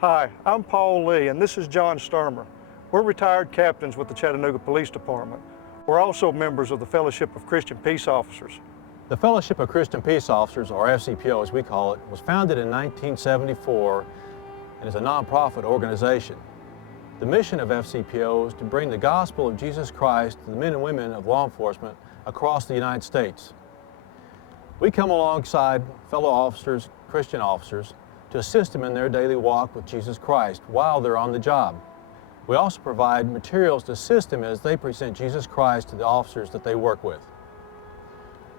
Hi, I'm Paul Lee, and this is John Sturmer. We're retired captains with the Chattanooga Police Department. We're also members of the Fellowship of Christian Peace Officers. The Fellowship of Christian Peace Officers, or FCPO as we call it, was founded in 1974 and is a nonprofit organization. The mission of FCPO is to bring the gospel of Jesus Christ to the men and women of law enforcement across the United States. We come alongside fellow officers, Christian officers, to assist them in their daily walk with Jesus Christ while they're on the job. We also provide materials to assist them as they present Jesus Christ to the officers that they work with.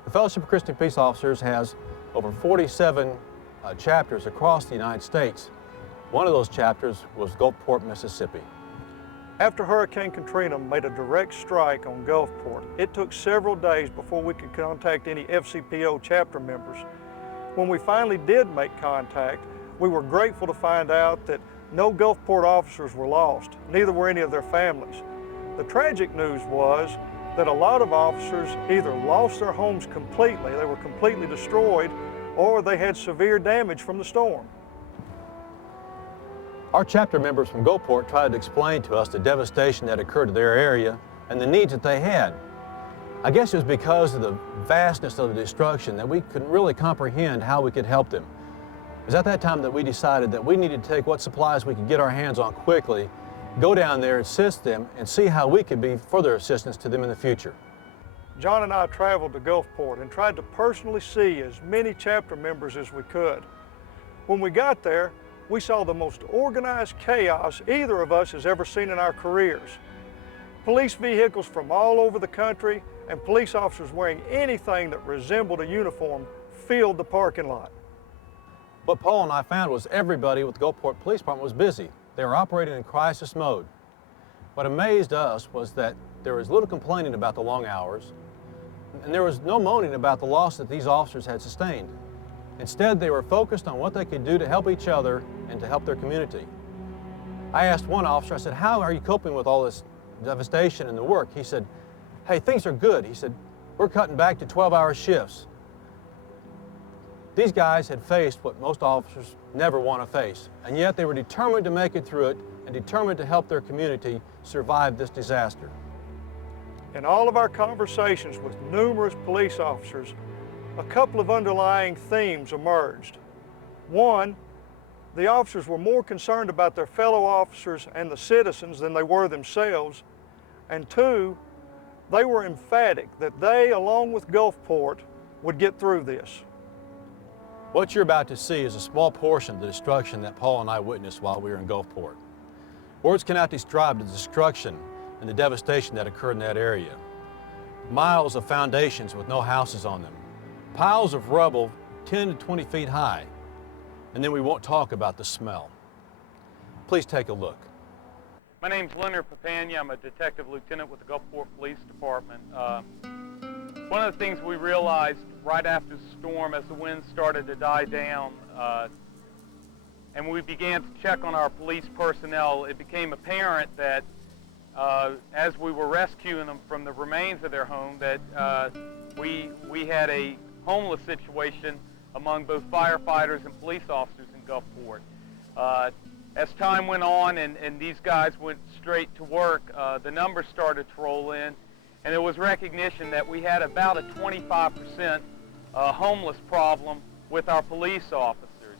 The Fellowship of Christian Peace Officers has over 47 chapters across the United States. One of those chapters was Gulfport, Mississippi. After Hurricane Katrina made a direct strike on Gulfport, it took several days before we could contact any FCPO chapter members. When we finally did make contact, we were grateful to find out that no Gulfport officers were lost, neither were any of their families. The tragic news was that a lot of officers either lost their homes completely, they were completely destroyed, or they had severe damage from the storm. Our chapter members from Gulfport tried to explain to us the devastation that occurred to their area and the needs that they had. I guess it was because of the vastness of the destruction that we couldn't really comprehend how we could help them. It was at that time that we decided that we needed to take what supplies we could get our hands on quickly, go down there, assist them, and see how we could be further assistance to them in the future. John and I traveled to Gulfport and tried to personally see as many chapter members as we could. When we got there, we saw the most organized chaos either of us has ever seen in our careers. Police vehicles from all over the country and police officers wearing anything that resembled a uniform filled the parking lot. What Paul and I found was everybody with the Gulfport Police Department was busy. They were operating in crisis mode. What amazed us was that there was little complaining about the long hours, and there was no moaning about the loss that these officers had sustained. Instead, they were focused on what they could do to help each other and to help their community. I asked one officer, I said, "How are you coping with all this devastation and the work?" He said, "Hey, things are good." He said, "We're cutting back to 12-hour shifts." These guys had faced what most officers never want to face, and yet they were determined to make it through it and determined to help their community survive this disaster. In all of our conversations with numerous police officers, a couple of underlying themes emerged. One, the officers were more concerned about their fellow officers and the citizens than they were themselves. And two, they were emphatic that they, along with Gulfport, would get through this. What you're about to see is a small portion of the destruction that Paul and I witnessed while we were in Gulfport. Words cannot describe the destruction and the devastation that occurred in that area. Miles of foundations with no houses on them. Piles of rubble 10 to 20 feet high. And then we won't talk about the smell. Please take a look. My name's Leonard Papania. I'm a detective lieutenant with the Gulfport Police Department. One of the things we realized right after the storm, as the wind started to die down, and we began to check on our police personnel, it became apparent that as we were rescuing them from the remains of their home, that we had a homeless situation among both firefighters and police officers in Gulfport. As time went on and these guys went straight to work, the numbers started to roll in, and there was recognition that we had about a 25% homeless problem with our police officers.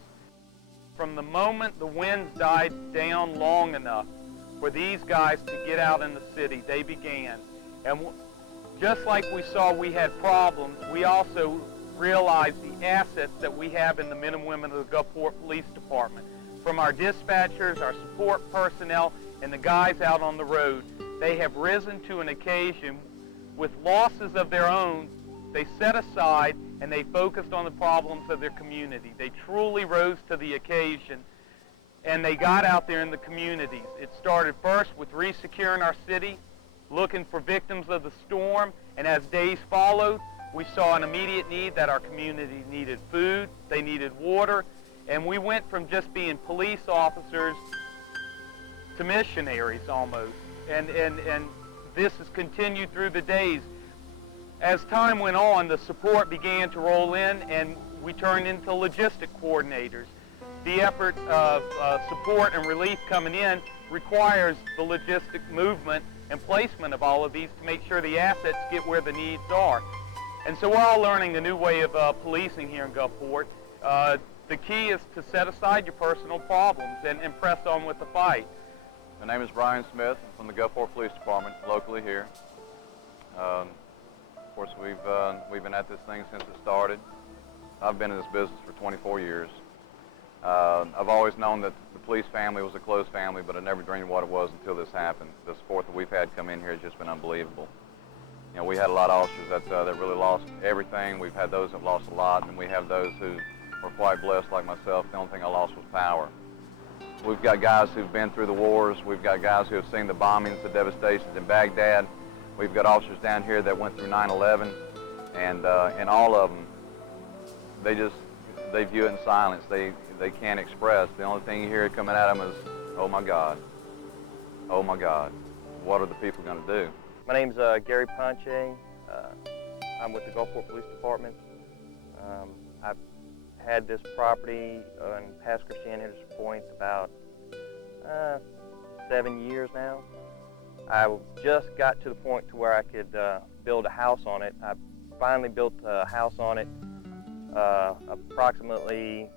From the moment the winds died down long enough for these guys to get out in the city, they began. And just like we saw we had problems, we also realized the assets that we have in the men and women of the Gulfport Police Department. From our dispatchers, our support personnel, and the guys out on the road, they have risen to an occasion with losses of their own. They set aside and they focused on the problems of their community. They truly rose to the occasion and they got out there in the communities. It started first with resecuring our city, looking for victims of the storm, and as days followed, we saw an immediate need that our community needed food, they needed water, and we went from just being police officers to missionaries almost. And this has continued through the days. As time went on, the support began to roll in and we turned into logistic coordinators. the effort of support and relief coming in requires the logistic movement and placement of all of these to make sure the assets get where the needs are. And so we're all learning a new way of policing here in Gulfport. The key is to set aside your personal problems and press on with the fight. My name is Brian Smith. I'm from the Gulfport Police Department, locally here. Of course, we've been at this thing since it started. I've been in this business for 24 years. I've always known that the police family was a close family, but I never dreamed what it was until this happened. The support that we've had come in here has just been unbelievable. You know, we had a lot of officers that really lost everything. We've had those that lost a lot, and we have those who were quite blessed, like myself. The only thing I lost was power. We've got guys who've been through the wars. We've got guys who have seen the bombings, the devastations in Baghdad. We've got officers down here that went through 9/11, and all of them, they view it in silence. They can't express. The only thing you hear coming at them is, "Oh my God, oh my God, what are the people going to do?" My name's Gary Ponche. I'm with the Gulfport Police Department. I've had this property on past Christian Henderson Point about 7 years now. I just got to the point to where I could build a house on it. I finally built a house on it approximately,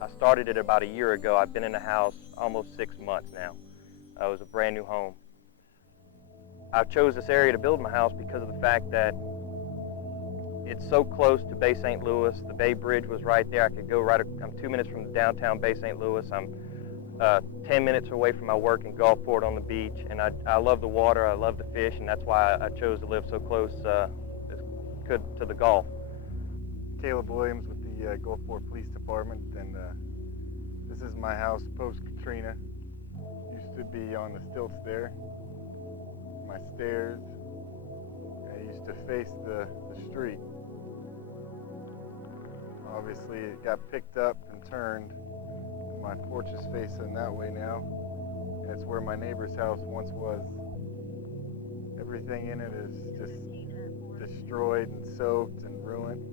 I started it about a year ago. I've been in the house almost 6 months now. It was a brand new home. I chose this area to build my house because of the fact that it's so close to Bay St. Louis. The Bay Bridge was right there. I could go I'm 2 minutes from downtown Bay St. Louis. I'm 10 minutes away from my work in Gulfport on the beach, and I love the water, I love the fish, and that's why I chose to live so close as good to the Gulf. Caleb Williams with the Gulfport Police Department, and this is my house post Katrina. Used to be on the stilts there, my stairs, and I used to face the street. Obviously it got picked up and turned. My porch is facing that way now, and it's where my neighbor's house once was. Everything in it is just destroyed and soaked and ruined,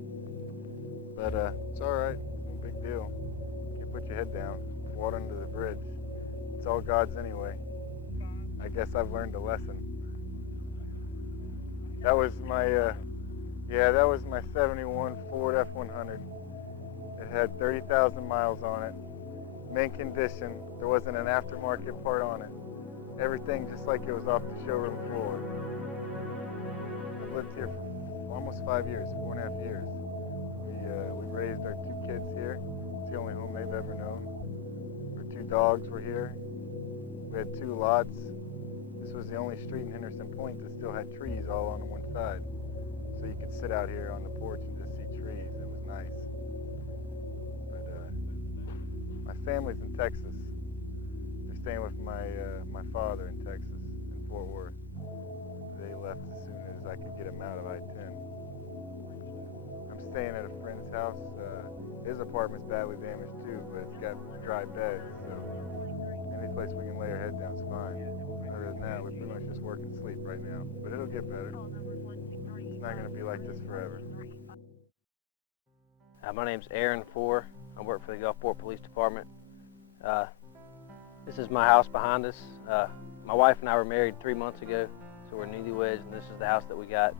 but it's all right, no big deal. You put your head down, water under the bridge. It's all God's anyway. I guess I've learned a lesson. That was my that was my 71 Ford F100. It had 30,000 miles on it. Mint condition. There wasn't an aftermarket part on it. Everything just like it was off the showroom floor. I've lived here for almost 5 years, 4.5 years. We raised our 2 kids here. It's the only home they've ever known. Our 2 dogs were here. We had 2 lots. This was the only street in Henderson Point that still had trees all on one side. So you could sit out here on the porch and just see trees. It was nice. My family's in Texas. They're staying with my father in Texas, in Fort Worth. They left as soon as I could get them out of I-10. I'm staying at a friend's house. His apartment's badly damaged too, but it's got dry beds, so any place we can lay our head down is fine. Other than that, we pretty much just work and sleep right now, but it'll get better. It's not going to be like this forever. My name's Aaron Four. I work for the Gulfport Police Department. This is my house behind us. My wife and I were married 3 months ago, so we're newlyweds, and this is the house that we got.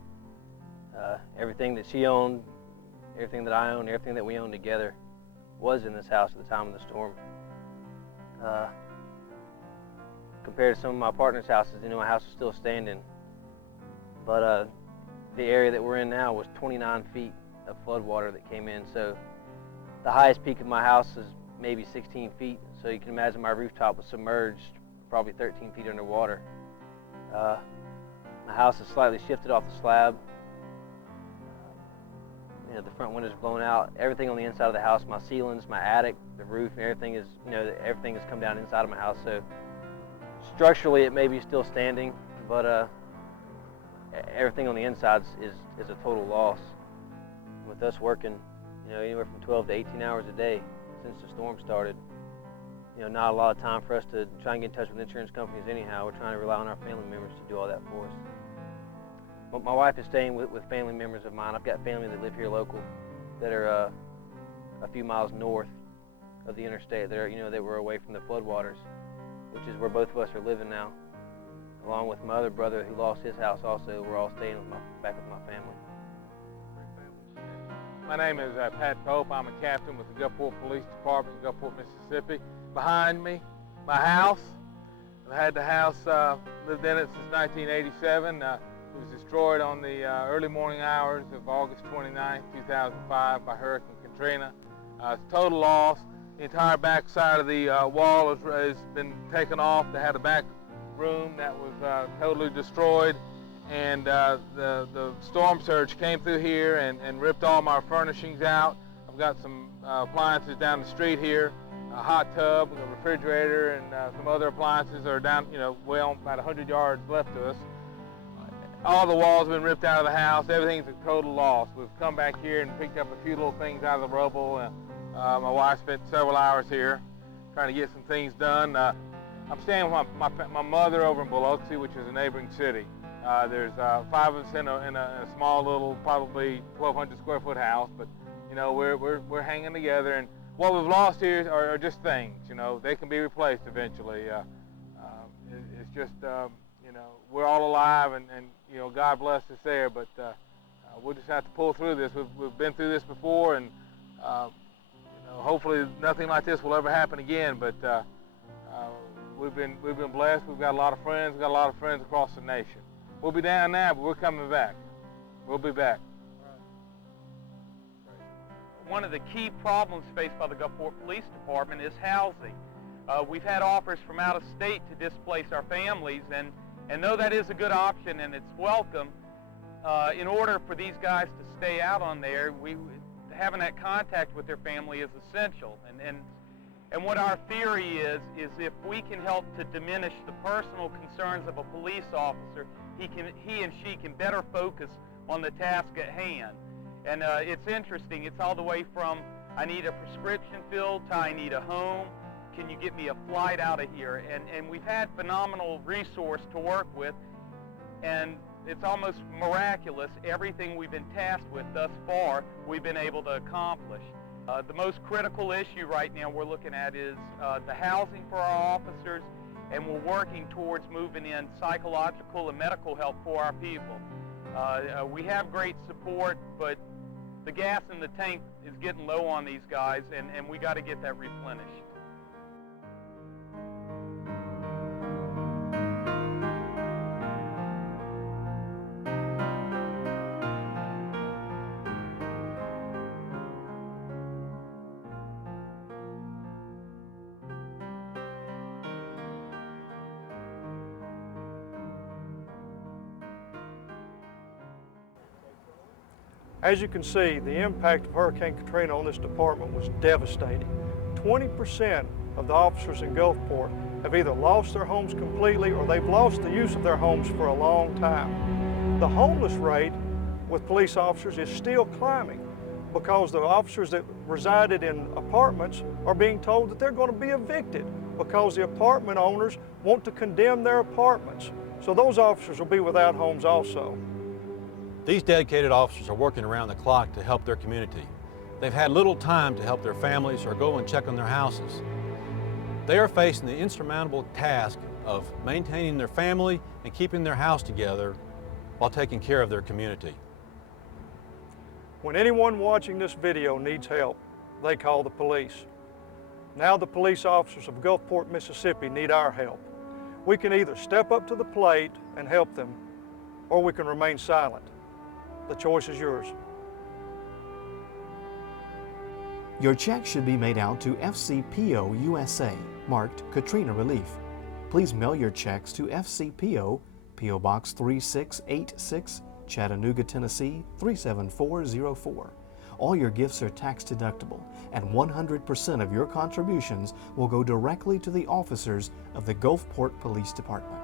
Everything that she owned, everything that I own, everything that we own together was in this house at the time of the storm. Compared to some of my partner's houses, my house is still standing, but the area that we're in now was 29 feet of floodwater that came in, so the highest peak of my house is maybe 16 feet, so you can imagine my rooftop was submerged, probably 13 feet underwater. My house is slightly shifted off the slab. The front windows are blown out. Everything on the inside of the house, my ceilings, my attic, the roof, everything is, everything has come down inside of my house. So structurally, it may be still standing, but everything on the inside is a total loss. With us working, anywhere from 12 to 18 hours a day since the storm started, not a lot of time for us to try and get in touch with insurance companies anyhow. We're trying to rely on our family members to do all that for us. But my wife is staying with family members of mine. I've got family that live here local that are a few miles north. of the interstate. They're, you know, they were away from the floodwaters, which is where both of us are living now. Along with my other brother who lost his house also, we're all staying back with my family. My name is Pat Pope. I'm a captain with the Gulfport Police Department, Gulfport, Mississippi. Behind me, my house. I've had the house, lived in it since 1987. It was destroyed on the early morning hours of August 29, 2005 by Hurricane Katrina. It's a total loss. The entire back side of the wall has been taken off. They had a back room that was totally destroyed. And the storm surge came through here and ripped all my furnishings out. I've got some appliances down the street here, a hot tub, a refrigerator, and some other appliances are down, you know, well about 100 yards left of us. All the walls have been ripped out of the house. Everything's a total loss. We've come back here and picked up a few little things out of the rubble. My wife spent several hours here trying to get some things done. I'm staying with my mother over in Biloxi, which is a neighboring city. There's 5 of us in a small little, probably 1,200 square foot house, but you know we're hanging together. And what we've lost here are just things. You know, they can be replaced eventually. It's just you know, we're all alive, and you know, God bless us there. But we'll just have to pull through this. We've been through this before, and you know, hopefully nothing like this will ever happen again. But we've been blessed. We've got a lot of friends. We've got a lot of friends across the nation. We'll be down now, but we're coming back. We'll be back. One of the key problems faced by the Gulfport Police Department is housing. We've had offers from out of state to displace our families, and though that is a good option and it's welcome, in order for these guys to stay out on there, having that contact with their family is essential. And what our theory is if we can help to diminish the personal concerns of a police officer, he and she can better focus on the task at hand. And it's interesting. It's all the way from I need a prescription filled to I need a home. Can you get me a flight out of here? And we've had phenomenal resource to work with, and it's almost miraculous. Everything we've been tasked with thus far, we've been able to accomplish. The most critical issue right now we're looking at is the housing for our officers, and we're working towards moving in psychological and medical help for our people. We have great support, but the gas in the tank is getting low on these guys, and we got to get that replenished. As you can see, the impact of Hurricane Katrina on this department was devastating. 20% of the officers in Gulfport have either lost their homes completely or they've lost the use of their homes for a long time. The homeless rate with police officers is still climbing because the officers that resided in apartments are being told that they're going to be evicted because the apartment owners want to condemn their apartments. So those officers will be without homes also. These dedicated officers are working around the clock to help their community. They've had little time to help their families or go and check on their houses. They are facing the insurmountable task of maintaining their family and keeping their house together while taking care of their community. When anyone watching this video needs help, they call the police. Now the police officers of Gulfport, Mississippi need our help. We can either step up to the plate and help them, or we can remain silent. The choice is yours. Your check should be made out to FCPO USA, marked Katrina Relief. Please mail your checks to FCPO, P.O. Box 3686, Chattanooga, Tennessee 37404. All your gifts are tax deductible, and 100% of your contributions will go directly to the officers of the Gulfport Police Department.